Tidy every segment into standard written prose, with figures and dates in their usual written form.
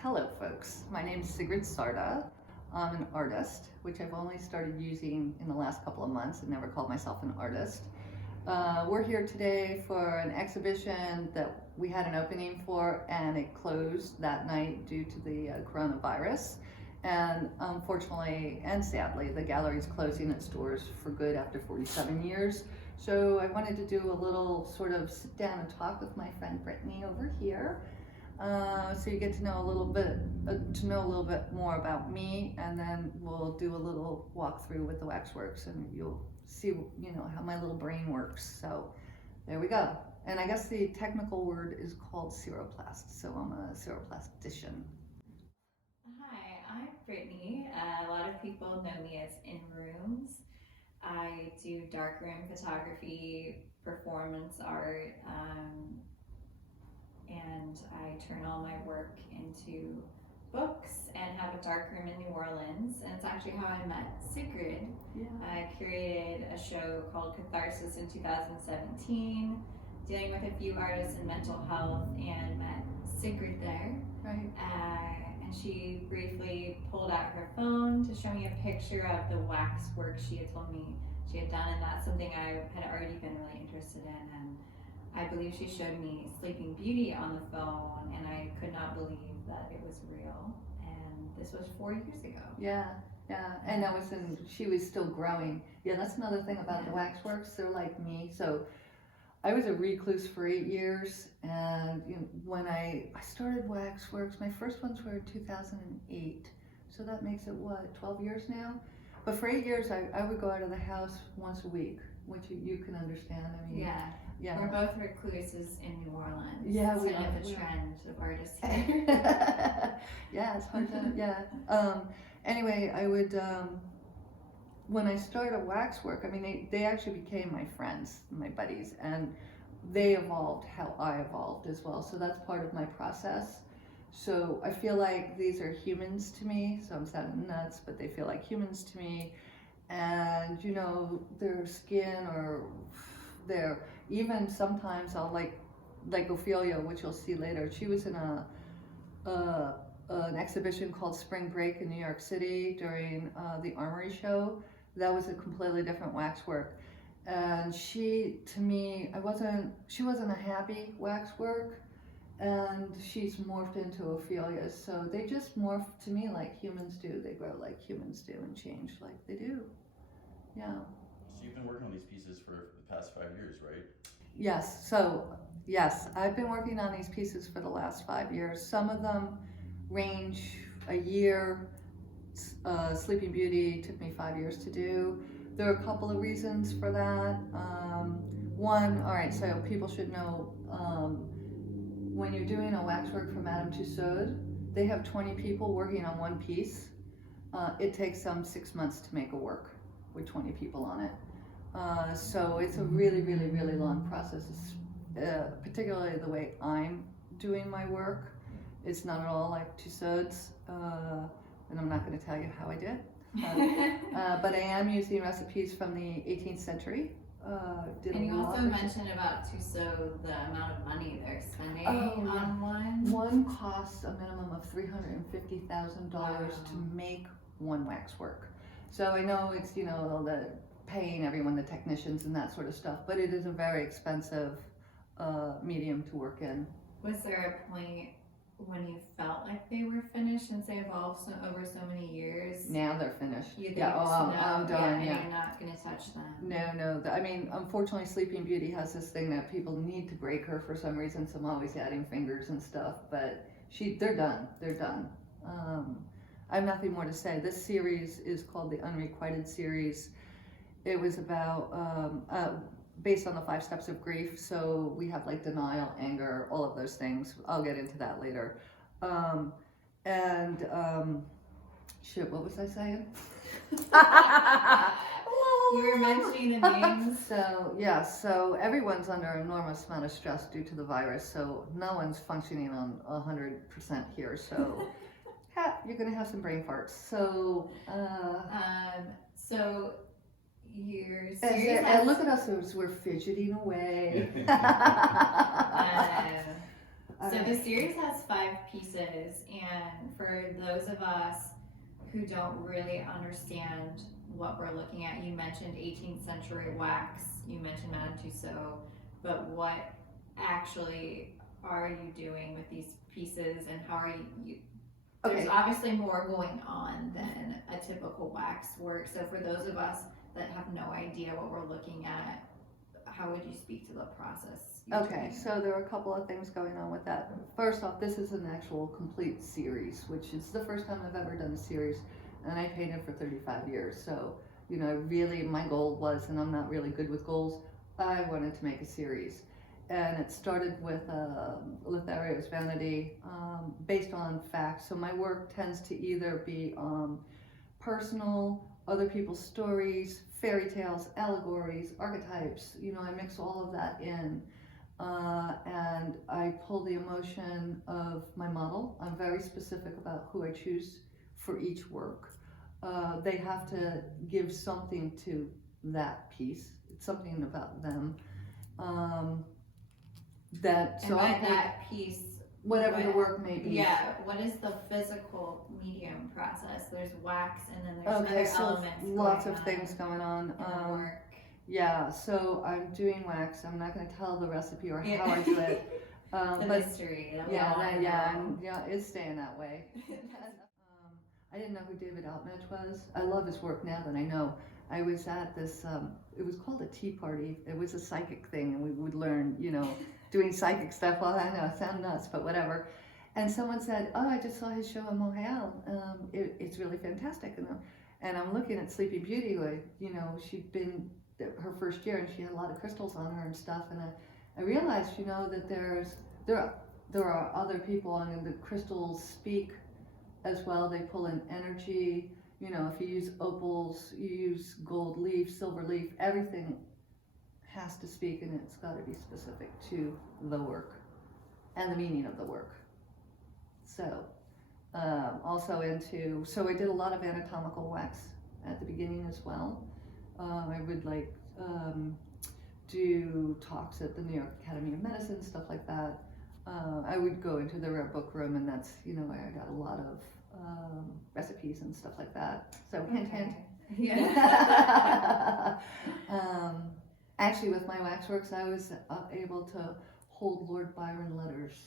Hello folks, my name is Sigrid Sarda. I'm an artist, which I've only started using in the last couple of months and never called myself an artist. We're here today for an exhibition that we had an opening for and it closed that night due to the coronavirus. And unfortunately and sadly, the gallery's closing its doors for good after 47 years. So I wanted to do a little sort of sit down and talk with my friend Brittany over here. So you get to know a little bit more about me, and then we'll do a little walkthrough with the waxworks, and you'll see, how my little brain works. So there we go. And I guess the technical word is called ceroplast. So I'm a ceroplastician. Hi, I'm Brittany. A lot of people know me as In Rooms. I do darkroom photography, performance art, and I turn all my work into books and have a darkroom in New Orleans. And it's actually how I met Sigrid. Yeah. I curated a show called Catharsis in 2017, dealing with a few artists in mental health, and met Sigrid there. Right. And she briefly pulled out her phone to show me a picture of the wax work she had told me she had done, and that's something I had already been really interested in. And I believe she showed me Sleeping Beauty on the phone, and I could not believe that it was real. And this was 4 years ago. Yeah, and she was still growing. Yeah, that's another thing about the waxworks. They're like me. So I was a recluse for 8 years, and when I started waxworks, my first ones were in 2008. So that makes it 12 years now? But for 8 years, I would go out of the house once a week, which you can understand. I mean, yeah. We're both recluses in New Orleans. Yeah, it's we kind are. of a trend of artists here. Yeah, it's hard to, anyway, I would, when I started waxwork, I mean, they actually became my friends, my buddies, and they evolved how I evolved as well. So that's part of my process. So I feel like these are humans to me. So I'm sounding nuts, but they feel like humans to me. And their skin, or even sometimes I'll like Ophelia, which you'll see later. She was in an exhibition called Spring Break in New York City during the Armory show. That was a completely different waxwork. And she, to me, she wasn't a happy waxwork, and she's morphed into Ophelia. So they just morph to me like humans do. They grow like humans do and change like they do. Yeah. So you've been working on these pieces for the past 5 years, right? Yes. So yes, I've been working on these pieces for the last 5 years. Some of them range a year. Sleeping Beauty took me 5 years to do. There are a couple of reasons for that. One, all right, so people should know, when you're doing a waxwork for Madame Tussauds, they have 20 people working on one piece. It takes them 6 months to make a work with 20 people on it. So it's a really, really, really long process, particularly the way I'm doing my work. It's not at all like Tussauds, and I'm not going to tell you how I did. But I am using recipes from the 18th century. And you also mentioned about Tussauds, the amount of money they're spending on one. One costs a minimum of $350,000 to make one waxwork. So I know it's, the paying everyone, the technicians and that sort of stuff, but it is a very expensive medium to work in. Was there a point when you felt like they were finished, since they evolved over so many years? Now they're finished. You think I'm done. Yeah, you're not going to touch them. No. I mean, unfortunately, Sleeping Beauty has this thing that people need to break her for some reason, so I'm always adding fingers and stuff, but they're done. They're done. I have nothing more to say. This series is called the Unrequited series. It was about, based on the 5 steps of grief. So we have like denial, anger, all of those things. I'll get into that later. Shit, what was I saying? You were mentioning the names. So everyone's under an enormous amount of stress due to the virus. So no one's functioning on 100% here. So you're gonna have some brain farts. So so your series and look at us as we're fidgeting away. So the series has 5 pieces, and for those of us who don't really understand what we're looking at, you mentioned 18th century wax, you mentioned Madame Tussauds, but what actually are you doing with these pieces, and how are you there's obviously more going on than a typical wax work. So for those of us that have no idea what we're looking at, how would you speak to the process? Okay, so there are a couple of things going on with that. First off, this is an actual complete series, which is the first time I've ever done a series, and I painted for 35 years. So, really my goal was, and I'm not really good with goals, I wanted to make a series. And it started with Lothario's Vanity, based on facts. So my work tends to either be personal, other people's stories, fairy tales, allegories, archetypes. I mix all of that in. And I pull the emotion of my model. I'm very specific about who I choose for each work. They have to give something to that piece. It's something about them. That piece, whatever the work may be. Yeah, what is the physical medium process? There's wax, and then there's other elements. Lots of things going on. Work. Yeah, so I'm doing wax. I'm not going to tell the recipe or how I do it. The mystery. It's staying that way. I didn't know who David Outmatch was. I love his work now that I know. I was at this, it was called a tea party. It was a psychic thing, and we would learn, doing psychic stuff. Well, I know, it sounds nuts, but whatever. And someone said, "Oh, I just saw his show in Montreal. It's really fantastic." And I'm looking at Sleeping Beauty, where, she'd been her first year, and she had a lot of crystals on her and stuff. And I realized, that there are other people, and the crystals speak as well. They pull in energy. If you use opals, you use gold leaf, silver leaf, everything has to speak, and it's got to be specific to the work and the meaning of the work. So, so I did a lot of anatomical wax at the beginning as well. I would do talks at the New York Academy of Medicine, stuff like that. I would go into the rare book room, and that's, where I got a lot of recipes and stuff like that. So hint, hint. Yeah. Actually, with my waxworks, I was able to hold Lord Byron letters.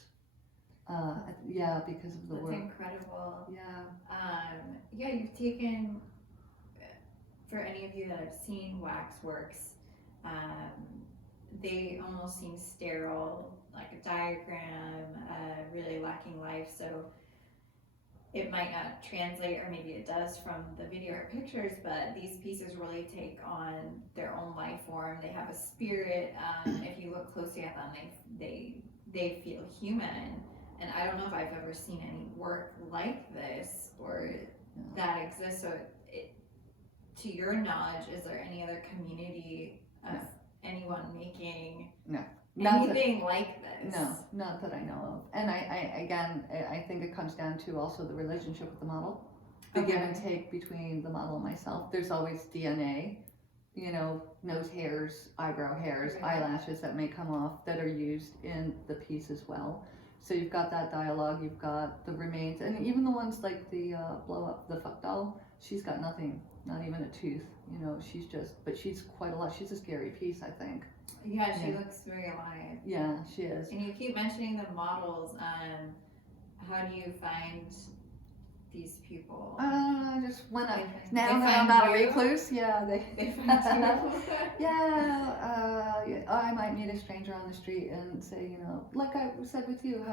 Because of the work. That's incredible. Yeah. You've taken, for any of you that have seen waxworks, they almost seem sterile, like a diagram, really lacking life. So it might not translate, or maybe it does from the video or pictures, but these pieces really take on their own life form. They have a spirit. If you look closely at them, they feel human. And I don't know if I've ever seen any work like this or that exists. So to your knowledge, is there any other community of anyone making anything like this? No, not that I know of. And I think it comes down to also the relationship with the model, the give and take between the model and myself. There's always DNA, nose hairs, eyebrow hairs, eyelashes that may come off that are used in the piece as well. So you've got that dialogue, you've got the remains, and even the ones like the blow up, the fuck doll, she's got nothing, not even a tooth, but she's quite a lot. She's a scary piece, I think. Yeah, she looks very alive. Yeah, she is. And you keep mentioning the models. How do you find these people? Just when now that I'm not a recluse, they find you. I might meet a stranger on the street and say, like I said with you,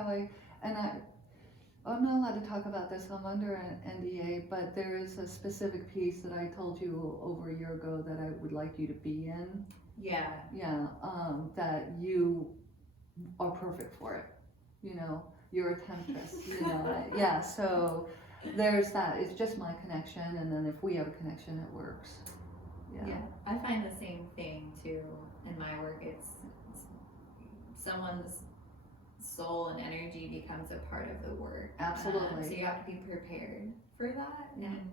I'm not allowed to talk about this. I'm under an NDA, but there is a specific piece that I told you over a year ago that I would like you to be in. Yeah. That you are perfect for it. You're a temptress. So there's that. It's just my connection, and then if we have a connection, it works. Yeah, I find the same thing too in my work. It's someone's soul and energy becomes a part of the work. Absolutely. So you have to be prepared for that. Yeah. And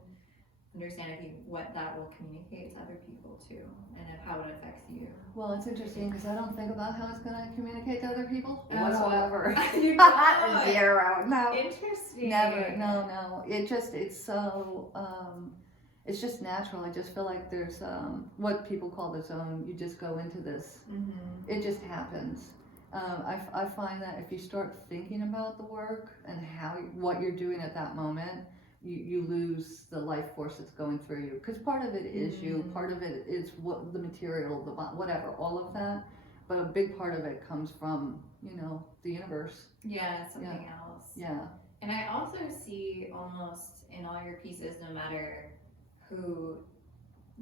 understand what that will communicate to other people too, and how it affects you. Well, it's interesting because I don't think about how it's going to communicate to other people Oh. whatsoever. You don't? Zero. No. Interesting. Never. No. It's just natural. I just feel like there's what people call the zone. You just go into this. Mm-hmm. It just happens. I find that if you start thinking about the work and what you're doing at that moment, you lose the life force that's going through you. Because part of it is you, part of it is what the material, whatever, all of that. But a big part of it comes from, the universe. Yeah, something else. Yeah. And I also see almost in all your pieces, no matter who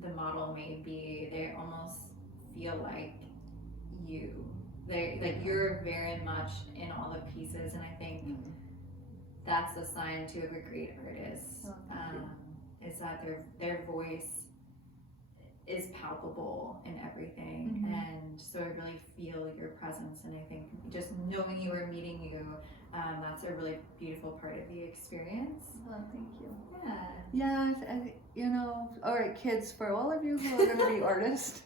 the model may be, they almost feel like you. You're very much in all the pieces, and I think that's a sign too of a great artist. Is that their voice is palpable in everything, and so I really feel your presence. And I think just knowing you or meeting you, that's a really beautiful part of the experience. Oh, thank you. Yeah. Yeah, all right, kids, for all of you who are going to be artists,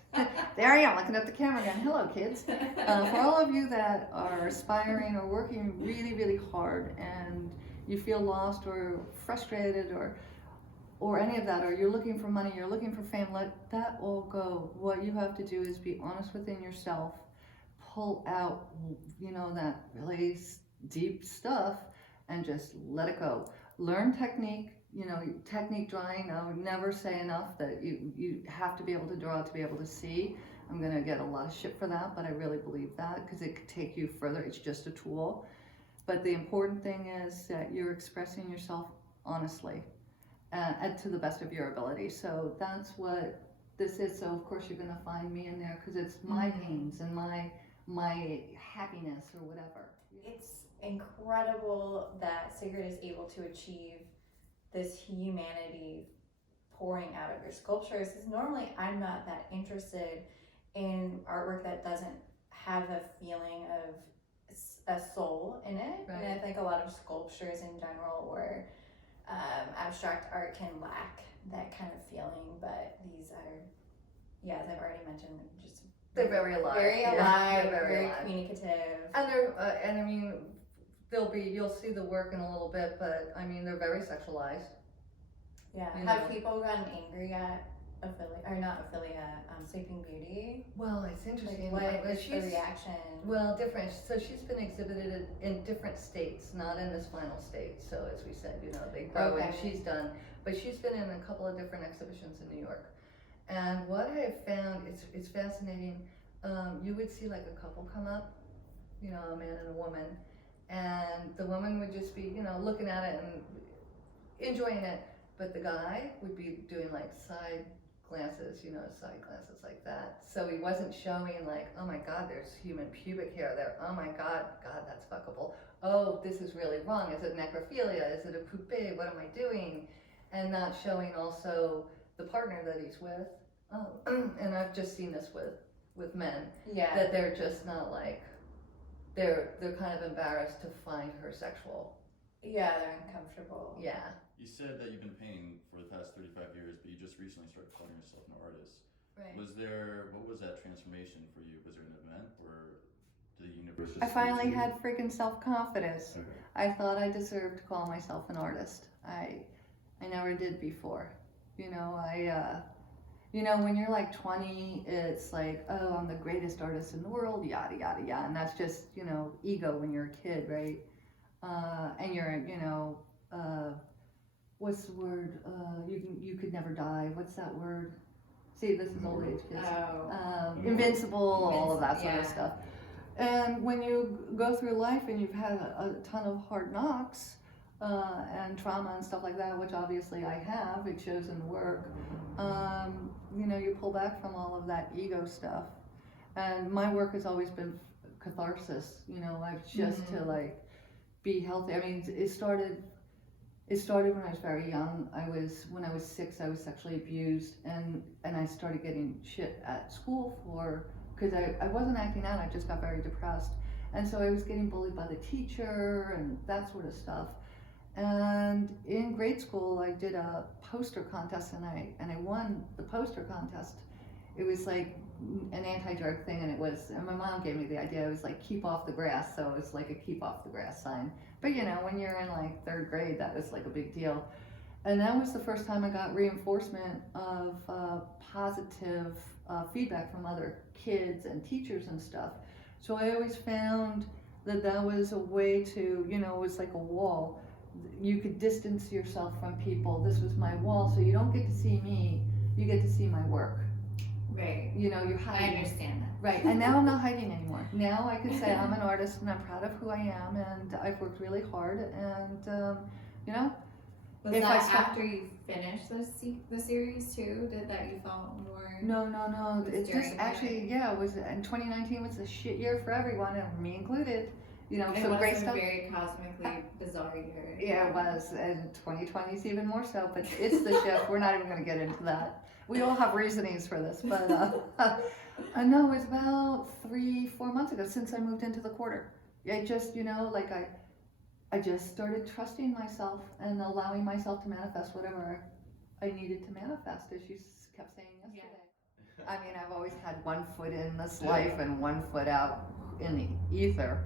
there I am looking at the camera again. Hello, kids. For all of you that are aspiring or working really, really hard and you feel lost or frustrated or any of that, or you're looking for money, you're looking for fame, let that all go. What you have to do is be honest within yourself, pull out, that really deep stuff and just let it go. Learn technique, technique drawing. I would never say enough that you have to be able to draw to be able to see. I'm going to get a lot of shit for that, but I really believe that because it could take you further. It's just a tool. But the important thing is that you're expressing yourself honestly and to the best of your ability. So that's what this is. So of course you're going to find me in there because it's my pains and my happiness or whatever. It's incredible that Sigrid is able to achieve this humanity pouring out of your sculptures, because normally I'm not that interested in artwork that doesn't have a feeling of a soul in it. Right. And I think a lot of sculptures in general or abstract art can lack that kind of feeling, but these are, as I've already mentioned, just They're very alive. very Yeah, alive, they're very very alive. communicative. And they're, and I mean, you'll see the work in a little bit, but I mean, they're very sexualized. Yeah. You Have know. people gotten angry at Sleeping Beauty? Well, it's interesting. What is the She's reaction? well different. So she's been exhibited in different states, not in this final state. So as we said, they grow and Okay. she's done, but she's been in a couple of different exhibitions in New York. And what I have found, it's fascinating. You would see like a couple come up, a man and a woman, and the woman would just be, looking at it and enjoying it, but the guy would be doing like side glances like that. So he wasn't showing like, oh my God, there's human pubic hair there. Oh my God, that's fuckable. Oh, this is really wrong. Is it necrophilia? Is it a poupée? What am I doing? And not showing also the partner that he's with. And I've just seen this with men, Yeah. that they're just not like, they're kind of embarrassed to find her sexual. Yeah, they're uncomfortable. Yeah. You said that you've been painting for the past 35 years, but you just recently started calling yourself an artist. Right. What was that transformation for you? Was there an event or did the universe just I finally lead you? had freaking self-confidence. Okay. I thought I deserved to call myself an artist. I never did before. When you're like 20, it's like, oh, I'm the greatest artist in the world, yada, yada, yada. And that's just, ego when you're a kid, right? And you're, what's the word? You could never die. What's that word? See, this is old age kids. Invincible, all of that sort of stuff. And when you go through life and you've had a ton of hard knocks and trauma and stuff like that, which obviously I have, it shows in the work, you pull back from all of that ego stuff. And my work has always been catharsis, I've just to like be healthy. I mean, it started when I was very young. When I was 6, I was sexually abused, and I started getting shit at school because I wasn't acting out. I just got very depressed, and so I was getting bullied by the teacher and that sort of stuff. And And in grade school, I did a poster contest, and I won the poster contest. It was like an anti-drug thing, and my mom gave me the idea. It was like keep off the grass, so it's like a keep off the grass sign. But when you're in like third grade, that was like a big deal. And that was the first time I got reinforcement of positive feedback from other kids and teachers and stuff. So I always found that was a way to, it was like a wall. You could distance yourself from people. This was my wall, so you don't get to see me, you get to see my work. Right. You're I hiding. understand that. Right, and now I'm not hiding anymore. Now I can say I'm an artist and I'm proud of who I am, and I've worked really hard, and Was if that I stop- after you finished the series too? Did that you felt more? No. Was It just during actually, it was. And 2019 was a shit year for everyone, and me included. It Some was great a stuff. very cosmically bizarre year. Yeah, it was, and 2020 is even more so. But it's the shift. We're not even going to get into that. We all have reasonings for this, but no, it was about 3-4 months ago since I moved into the quarter. I just, I just started trusting myself and allowing myself to manifest whatever I needed to manifest, as you kept saying yesterday. I mean, I've always had one foot in this life and one foot out in the ether.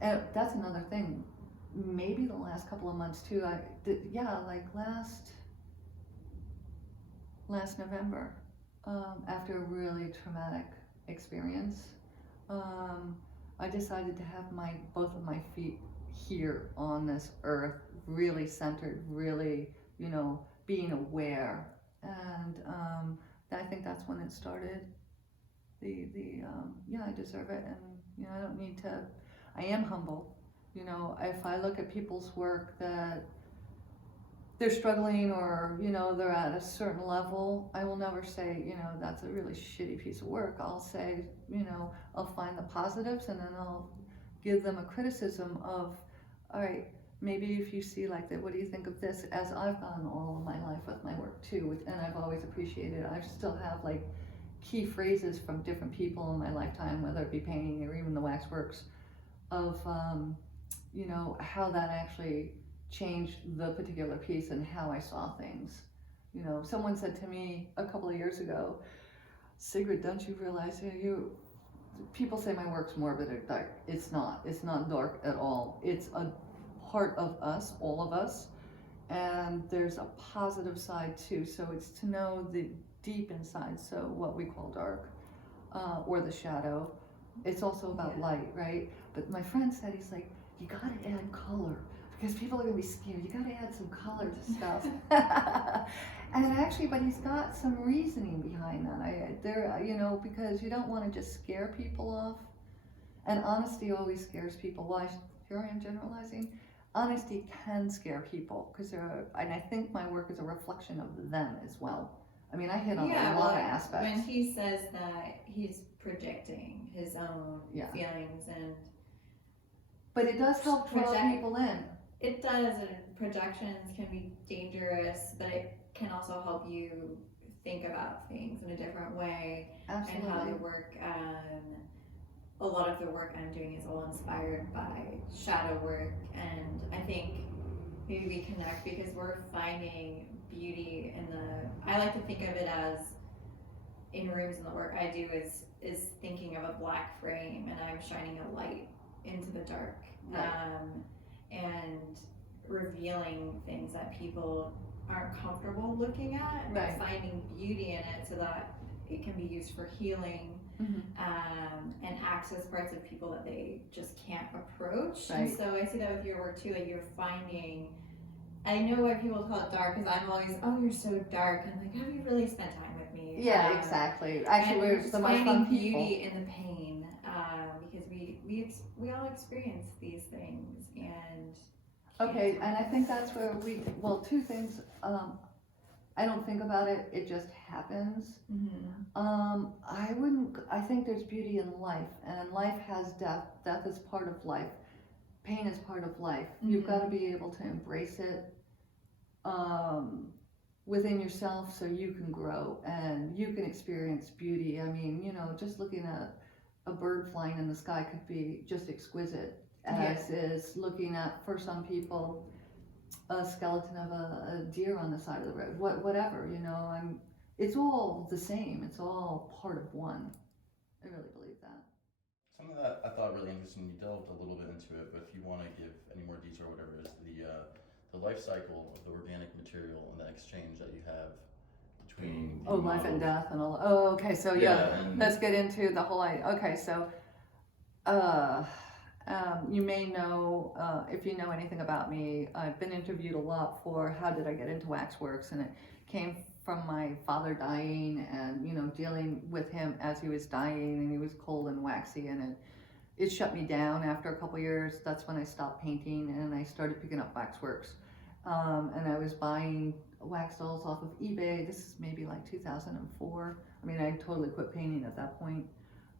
And that's another thing. Maybe the last couple of months too. Last November, after a really traumatic experience, I decided to have both of my feet here on this earth, really centered, really, being aware, and I think that's when it started. I deserve it, and I don't need to. I am humble. If I look at people's work that they're struggling, or they're at a certain level, I will never say that's a really shitty piece of work. I'll say I'll find the positives, and then I'll give them a criticism of, all right, maybe if you see like that, what do you think of this? As I've gone all of my life with my work too, and I've always appreciated it. I still have like key phrases from different people in my lifetime, whether it be painting or even the waxworks, of how that actually changed the particular piece and how I saw things. Someone said to me a couple of years ago, Sigrid, don't you realize people say my work's morbid or dark. It's not. It's not dark at all. It's a part of us, all of us, and there's a positive side too. So it's to know the deep inside, so what we call dark, or the shadow. It's also about light, right? But my friend said, he's like, you gotta add color, because people are gonna be scared. You gotta add some color to stuff. But he's got some reasoning behind that. Because you don't want to just scare people off. And honesty always scares people. Well, here I am generalizing. Honesty can scare people, and I think my work is a reflection of them as well. I mean, I hit on a lot of aspects. When he says that, he's projecting his own feelings, but it does help draw people in. It does, and projections can be dangerous, but it can also help you think about things in a different way. Absolutely. And how the work, a lot of the work I'm doing is all inspired by shadow work, and I think maybe we connect because we're finding beauty in I like to think of it as, in rooms in the work I do, is thinking of a black frame, and I'm shining a light into the dark. Right. And revealing things that people aren't comfortable looking at, right. But finding beauty in it so that it can be used for healing, and access parts of people that they just can't approach. Right. And so I see that with your work too, like you're finding, I know why people call it dark, because I'm always, oh, you're so dark, and like, have you really spent time with me? Yeah, exactly. Actually, we're the most fun people. Beauty in the pain, because we all experience these things, and okay, and I think that's where two things. I don't think about it; it just happens. I think there's beauty in life, and life has death. Death is part of life. Pain is part of life. You've got to be able to embrace it within yourself, so you can grow and you can experience beauty. I mean, just looking at a bird flying in the sky could be just exquisite. as is looking at, for some people, a skeleton of a deer on the side of the road. Whatever, you know, it's all the same. It's all part of one. I really believe that. Something that I thought really interesting, you delved a little bit into it, but if you want to give any more detail or whatever, is the life cycle of the organic material and the exchange that you have between life and death and all. Oh, okay. So yeah, and let's get into the whole. Okay, so you may know, if you know anything about me, I've been interviewed a lot for how did I get into waxworks, and it came from my father dying, and you know, dealing with him as he was dying, and he was cold and waxy, and it shut me down after a couple years. That's when I stopped painting and I started picking up waxworks. And I was buying wax dolls off of eBay. This is maybe like 2004. I mean, I totally quit painting at that point.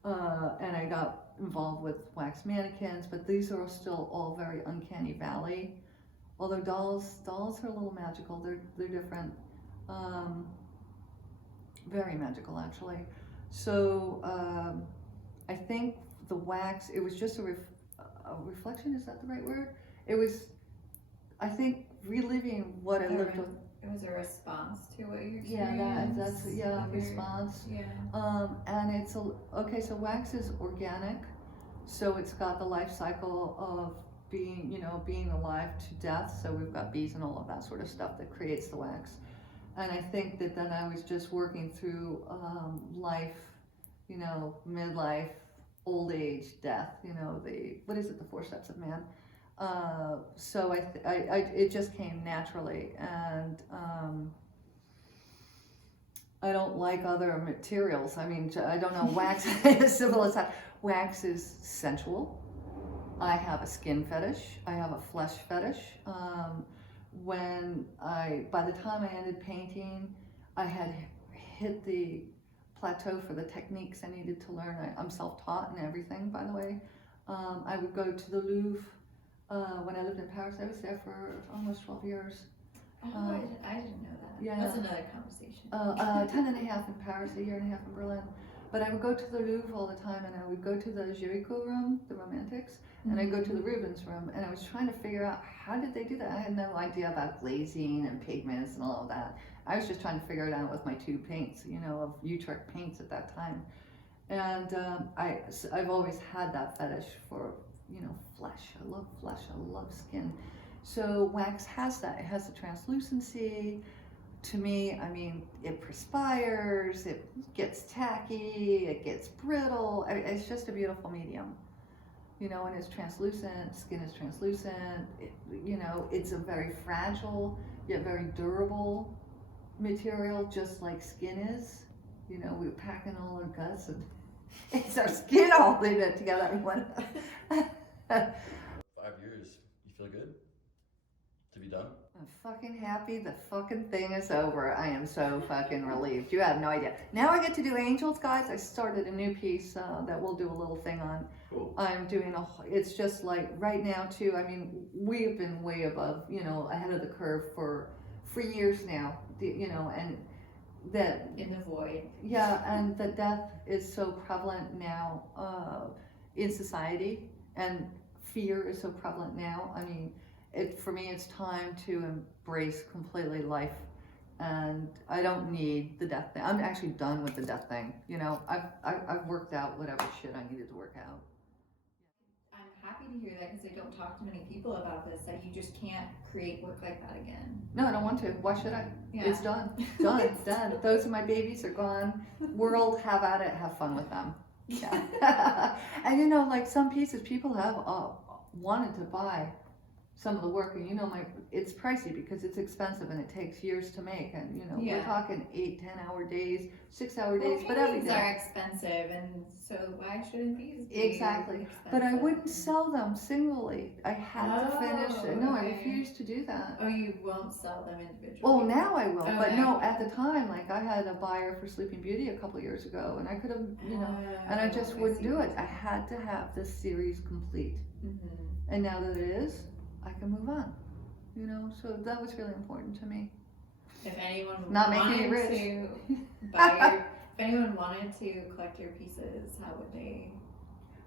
And I got involved with wax mannequins, but these are still all very uncanny valley. Although dolls are a little magical. They're different. Very magical, actually. So I think the wax, it was just a reflection, is that the right word? It was, I think, reliving what I lived with. It was a response to what you experienced. Yeah, that's response. Yeah. And it's so wax is organic, so it's got the life cycle of being alive to death. So we've got bees and all of that sort of stuff that creates the wax. And I think that then I was just working through life, midlife, old age, death. The 4 steps of man. So it just came naturally, and I don't like other materials. I mean, I don't know, wax is civil as that. Wax is sensual. I have a skin fetish. I have a flesh fetish. By the time I ended painting, I had hit the plateau for the techniques I needed to learn. I'm self-taught and everything, by the way. I would go to the Louvre. When I lived in Paris, I was there for almost 12 years. I didn't know that. Yeah. That's another conversation. 10 and a half in Paris, a year and a half in Berlin. But I would go to the Louvre all the time, and I would go to the Jericho room, the Romantics, and I'd go to the Rubens room, and I was trying to figure out how did they do that. I had no idea about glazing and pigments and all of that. I was just trying to figure it out with my tube paints, of Utrecht paints at that time. And I've always had that fetish for, flesh. I love flesh, I love skin. So wax has that. It has the translucency. To me, I mean, it perspires, it gets tacky, it gets brittle. It's just a beautiful medium. And it's translucent, skin is translucent. It's a very fragile, yet very durable material, just like skin is. We pack in all our guts, and it's our skin holding it together. 5 years, you feel good to be done? I'm fucking happy the fucking thing is over. I am so fucking relieved. You have no idea. Now I get to do angels, guys. I started a new piece that we'll do a little thing on. Cool. I'm doing it's just like right now too. I mean, we've been way above, ahead of the curve for years now, and that in the void. Yeah, and the death is so prevalent now in society, and fear is so prevalent now. I mean, for me, it's time to embrace completely life, and I don't need the death thing. I'm actually done with the death thing. I've worked out whatever shit I needed to work out. I'm happy to hear that, because I don't talk to many people about this, that you just can't create work like that again. No, I don't want to. Why should I? Yeah. It's done. Done. Done. Those are my babies. Are gone. World, have at it. Have fun with them. Yeah. And like some pieces, people have wanted to buy some of the work, and it's pricey because it's expensive and it takes years to make, and we're talking 8-10 hour days, 6 hour days, but everything are expensive, and so why shouldn't these be exactly expensive? But I wouldn't sell them singly. I had to finish it. No, I refused to do that. Oh, you won't sell them individually? Well, now I will, Okay. but no, at the time, like I had a buyer for Sleeping Beauty a couple years ago, and I could have, and I just wouldn't do it. I had to have this series complete. And now that it is, I can move on, so that was really important to me. If anyone Not making wanted you rich. to buy if anyone wanted to collect your pieces, how would they?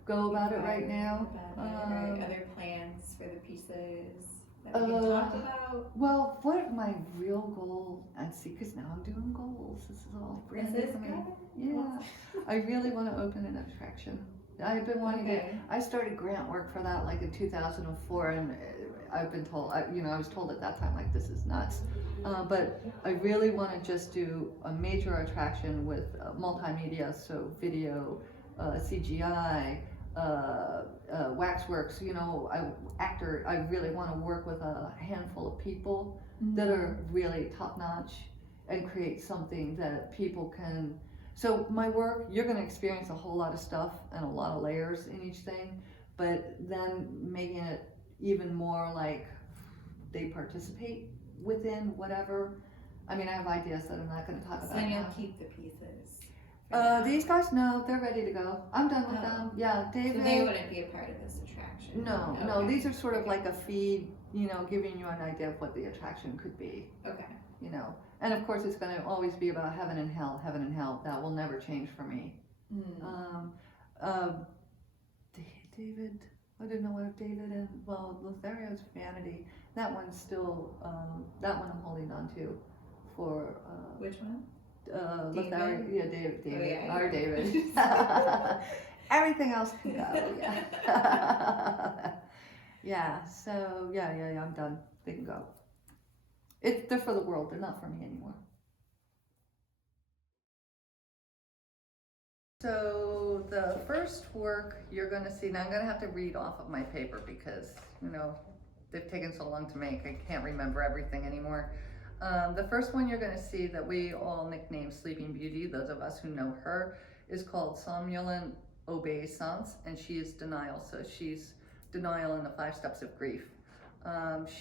go about it right now. Other plans for the pieces that we talked about? Well, what my real goal, and see, because now I'm doing goals. This is all brand new This is for me. good. Yeah, I really want to open an attraction. I've been wanting to. I started grant work for that like in 2004, and I've been told, I was told at that time like this is nuts. But I really want to just do a major attraction with multimedia, so video, CGI, waxworks. I really want to work with a handful of people that are really top notch and create something that people can. So my work, you're going to experience a whole lot of stuff and a lot of layers in each thing, but then making it even more like they participate within whatever. I mean, I have ideas that I'm not going to talk about. So then you'll now. keep the pieces. These guys, no, they're ready to go. I'm done with them. Yeah, David. So they wouldn't be a part of this attraction. No, these are sort of like a feed, giving you an idea of what the attraction could be. Okay. And of course it's going to always be about heaven and hell. That will never change for me. David, I didn't know what David and, Lothario's Vanity. That one's still, that one I'm holding on to for, which one? Lothario, David, Oh, yeah, our David. Everything else can go, yeah. Yeah, so, yeah, I'm done. They can go. They're for the world, they're not for me anymore. So the first work you're going to see, now I'm going to have to read off of my paper because, they've taken so long to make, I can't remember everything anymore. The first one you're going to see that we all nickname Sleeping Beauty, those of us who know her, is called Somnolent Obeisance, and she is denial. So she's denial in the 5 steps of grief.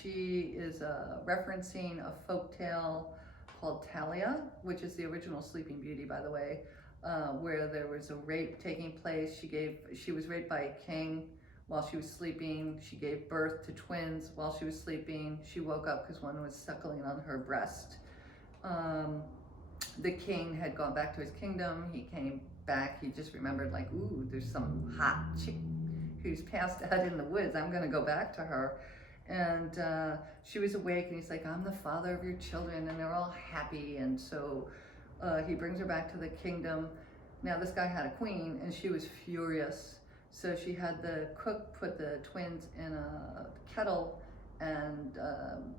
She is referencing a folk tale called Talia, which is the original Sleeping Beauty, by the way, where there was a rape taking place. She was raped by a king while she was sleeping. She gave birth to twins while she was sleeping. She woke up because one was suckling on her breast. The king had gone back to his kingdom. He came back. He just remembered, like, ooh, there's some hot chick who's passed out in the woods. I'm going to go back to her. And she was awake, and he's like, I'm the father of your children, and they're all happy. And so he brings her back to the kingdom. Now, this guy had a queen, and she was furious. So she had the cook put the twins in a kettle and,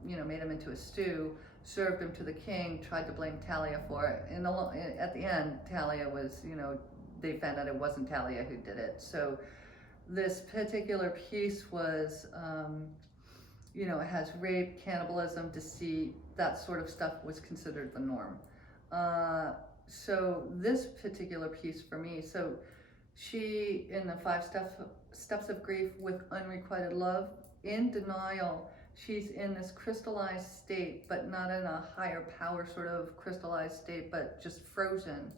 made them into a stew, served them to the king, tried to blame Talia for it. And at the end, Talia was, they found out it wasn't Talia who did it. So this particular piece was, it has rape, cannibalism, deceit, that sort of stuff was considered the norm. So this particular piece for me, so she, in the 5 steps of grief with unrequited love, in denial, she's in this crystallized state, but not in a higher power sort of crystallized state, but just frozen,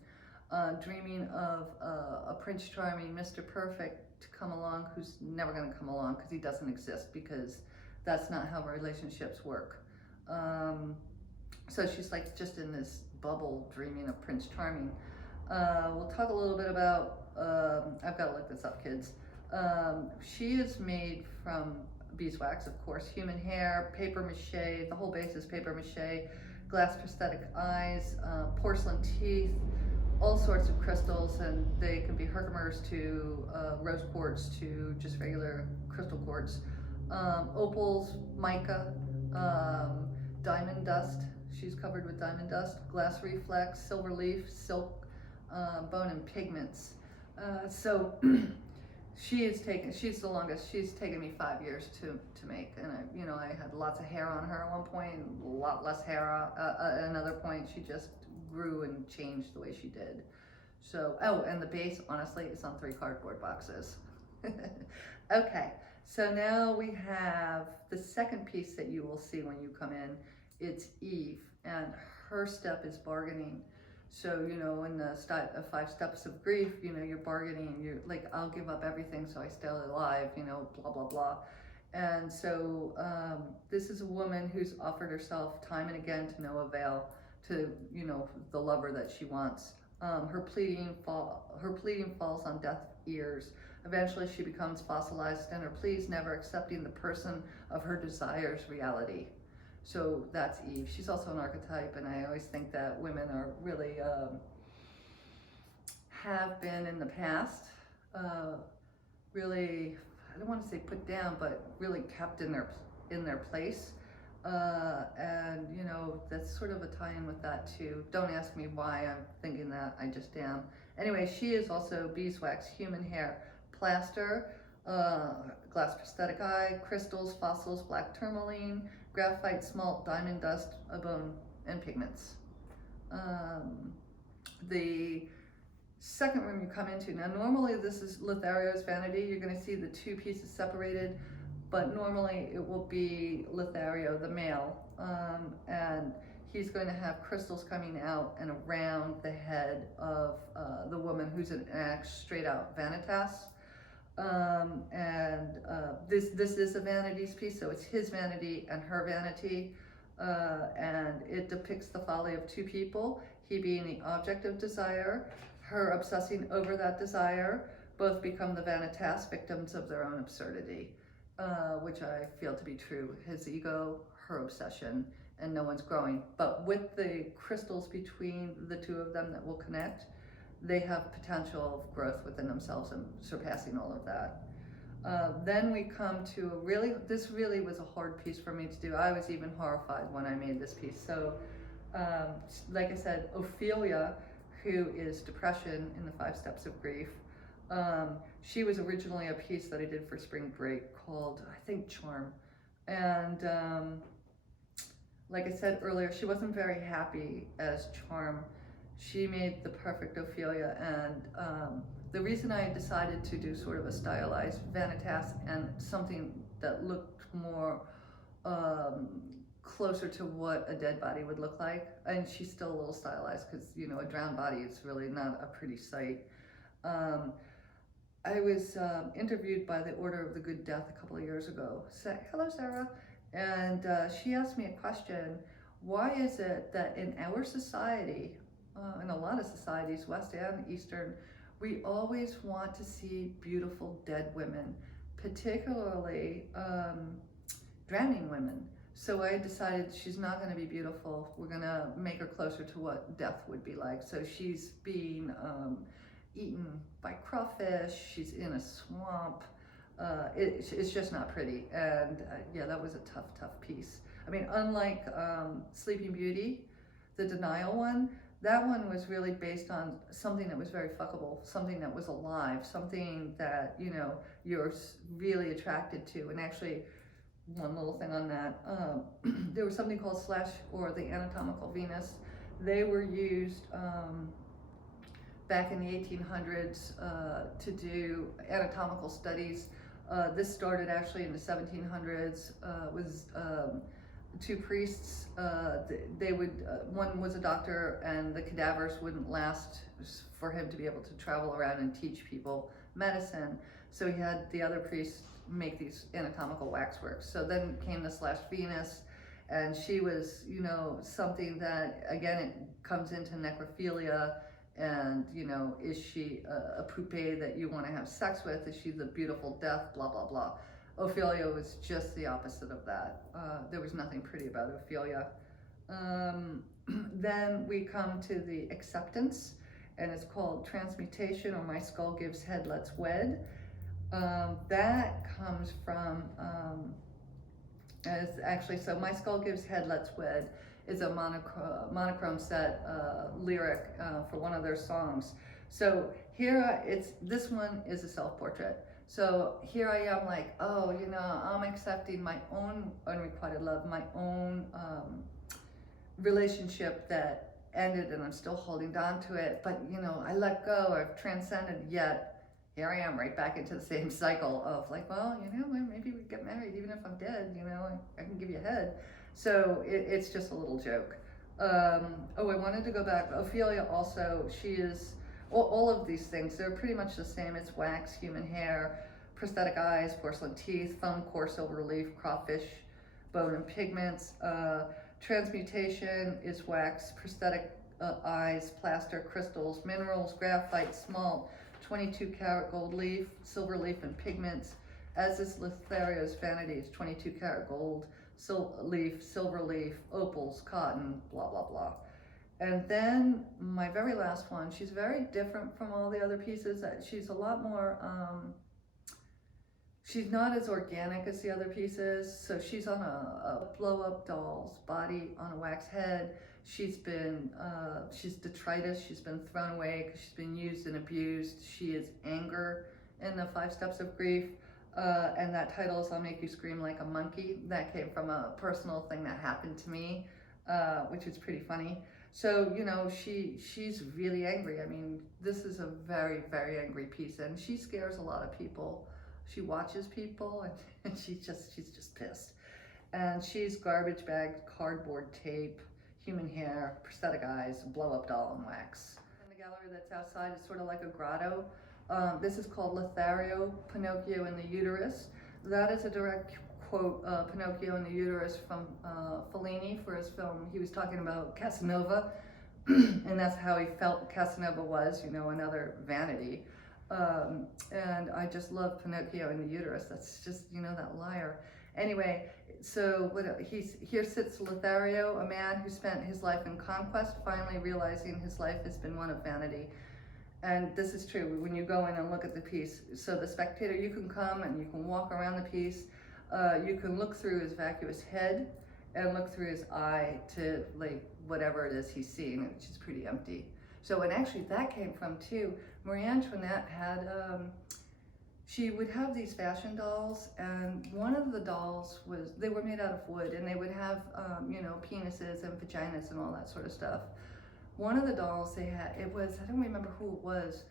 dreaming of a Prince Charming, Mr. Perfect to come along, who's never going to come along because he doesn't exist, because that's not how relationships work. So she's like just in this bubble dreaming of Prince Charming. We'll talk a little bit about, I've got to look this up, kids. She is made from beeswax, of course, human hair, paper mache, the whole base is paper mache, glass prosthetic eyes, porcelain teeth, all sorts of crystals, and they can be herkimers to rose quartz to just regular crystal quartz. Opals, mica, diamond dust, she's covered with diamond dust, glass reflex, silver leaf, silk, bone and pigments. So she's the longest. She's taken me 5 years to make, and I had lots of hair on her at one point, and a lot less hair at another point. She just grew and changed the way she did. So, and the base, honestly, is on 3 cardboard boxes. Okay, so now we have the second piece that you will see when you come in. It's Eve, and her step is bargaining. So, in the 5 steps of grief, you're bargaining, you're like, I'll give up everything so I stay alive, blah, blah, blah. And so this is a woman who's offered herself time and again to no avail to, the lover that she wants. Her pleading falls on deaf ears. Eventually she becomes fossilized in her pleas, never accepting the person of her desires reality. So that's Eve. She's also an archetype, and I always think that women are really, have been in the past, really, I don't want to say put down, but really kept in their place. And you know, that's sort of a tie-in with that too. Don't ask me why I'm thinking that, I just am. Anyway, she is also beeswax, human hair, plaster, glass prosthetic eye, crystals, fossils, black tourmaline, graphite, smalt, diamond dust, a bone, and pigments. The second room you come into, now normally this is Lothario's vanity. You're going to see the two pieces separated, but normally it will be Lothario, the male, and he's going to have crystals coming out and around the head of the woman who's an straight out vanitas. This is a vanities piece, so it's his vanity and her vanity, and it depicts the folly of two people, he being the object of desire, her obsessing over that desire. Both become the vanitas, victims of their own absurdity, which I feel to be true. His ego, her obsession, and no one's growing. But with the crystals between the two of them that will connect, they have potential of growth within themselves and surpassing all of that. Then we come to this really was a hard piece for me to do. I was even horrified when I made this piece. So, like I said, Ophelia, who is depression in the 5 steps of grief, she was originally a piece that I did for spring break called, I think, Charm. And like I said earlier, she wasn't very happy as Charm. She made the perfect Ophelia, and the reason I decided to do sort of a stylized vanitas and something that looked more closer to what a dead body would look like, and she's still a little stylized because, you know, a drowned body is really not a pretty sight. I was interviewed by the Order of the Good Death a couple of years ago. Hello, Sarah. And she asked me a question. Why is it that in our society, in a lot of societies, West and Eastern, we always want to see beautiful dead women, particularly drowning women? So I decided she's not going to be beautiful. We're going to make her closer to what death would be like. So she's being eaten by crawfish, she's in a swamp. It's just not pretty. And yeah, that was a tough piece. I mean, unlike Sleeping Beauty, the denial one, that one was really based on something that was very fuckable, something that was alive, something that, you know, you're really attracted to. And actually, one little thing on that, there was something called Slash, or the Anatomical Venus. They were used back in the 1800s to do anatomical studies. This started actually in the 1700s with 2 priests. They would, one was a doctor, and the cadavers wouldn't last for him to be able to travel around and teach people medicine. So he had the other priest make these anatomical waxworks. So then came the Slash Venus, and she was, you know, something that, again, it comes into necrophilia. And, you know, is she a poupée that you want to have sex with? Is she the beautiful death? Blah, blah, blah. Ophelia was just the opposite of that. There was nothing pretty about Ophelia. Then we come to the acceptance, and it's called Transmutation, or My Skull Gives Head, Let's Wed. That comes from, so My Skull Gives Head, Let's Wed is a monochrome set lyric for one of their songs. So here this one is a self-portrait. So here I am like, oh, you know, I'm accepting my own unrequited love, my own relationship that ended, and I'm still holding on to it, but, you know, I let go, I've transcended, yet here I am right back into the same cycle of like, well, you know, maybe we get married even if I'm dead, you know, I can give you a head. So it's just a little joke. I wanted to go back. Ophelia also, she is, all of these things, they're pretty much the same. It's wax, human hair, prosthetic eyes, porcelain teeth, foam core, silver relief, crawfish, bone and pigments. Transmutation is wax, prosthetic eyes, plaster, crystals, minerals, graphite, smalt, 22 karat gold leaf, silver leaf, and pigments, as is Lothario's vanities, 22 karat gold, leaf, silver leaf, opals, cotton, blah, blah, blah. And then my very last one, she's very different from all the other pieces. She's a lot more, she's not as organic as the other pieces. So she's on a blow up doll's body on a wax head. She's detritus, she's been thrown away because she's been used and abused. She is anger in the 5 steps of grief. And that title is I'll Make You Scream Like a Monkey. That came from a personal thing that happened to me, which is pretty funny. So, you know, she's really angry. I mean, this is a very, very angry piece, and she scares a lot of people. She watches people, and she's just pissed. And she's garbage bagged, cardboard tape, human hair, prosthetic eyes, blow up doll, and wax. And the gallery that's outside is sort of like a grotto. This is called Lothario, Pinocchio in the Uterus. That is a direct quote, Pinocchio in the Uterus from Fellini for his film. He was talking about Casanova, and that's how he felt Casanova was, you know, another vanity. And I just love Pinocchio in the Uterus. That's just, you know, that liar. Anyway, so here sits Lothario, a man who spent his life in conquest, finally realizing his life has been one of vanity. And this is true when you go in and look at the piece. So the spectator, you can come and you can walk around the piece. You can look through his vacuous head and look through his eye to like whatever it is he's seeing, which is pretty empty. So, and actually that came from too, Marie Antoinette had, she would have these fashion dolls, and one of the dolls they were made out of wood, and they would have, you know, penises and vaginas and all that sort of stuff. One of the dolls they had, I don't remember who it was,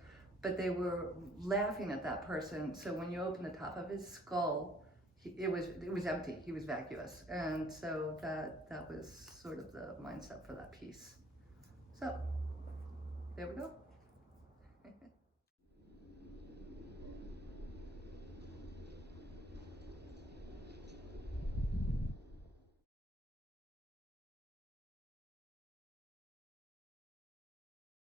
but they were laughing at that person. So when you open the top of his skull, it was empty. He was vacuous, and so that was sort of the mindset for that piece. So there we go.